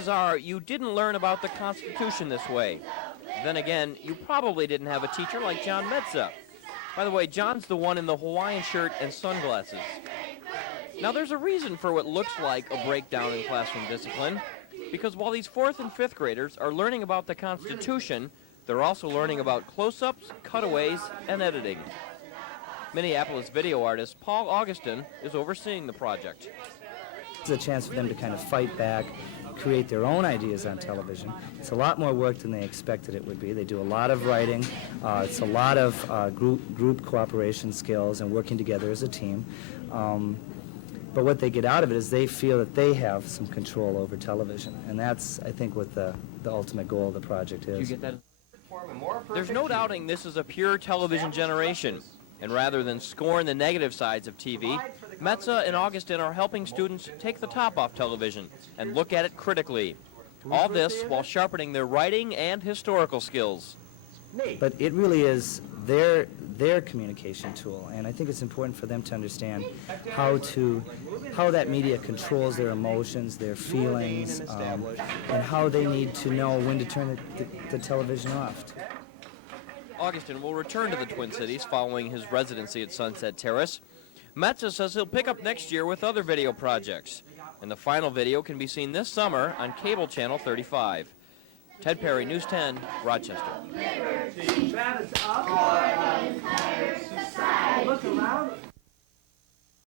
chances are you didn't learn about the Constitution this way. Then again, you probably didn't have a teacher like John Metza. By the way, John's the one in the Hawaiian shirt and sunglasses. Now, there's a reason for what looks like a breakdown in classroom discipline, because while these 4th and 5th graders are learning about the Constitution, they're also learning about close-ups, cutaways, and editing. Minneapolis video artist Paul Augustin is overseeing the project. It's a chance for them to kind of fight back, create their own ideas on television. It's a lot more work than they expected it would be. They do a lot of writing. It's a lot of group cooperation skills and working together as a team. But what they get out of it is they feel that they have some control over television. And that's, I think, what the ultimate goal of the project is. Did you get that? There's no doubting this is a pure television generation. And rather than scorn the negative sides of TV, Metza and Augustin are helping students take the top off television and look at it critically. All this while sharpening their writing and historical skills. But it really is their communication tool, and I think it's important for them to understand how that media controls their emotions, their feelings, and how they need to know when to turn the television off. Augustin will return to the Twin Cities following his residency at Sunset Terrace. Metza says he'll pick up next year with other video projects, and the final video can be seen this summer on Cable Channel 35. Ted Perry, News 10, Rochester. Look around.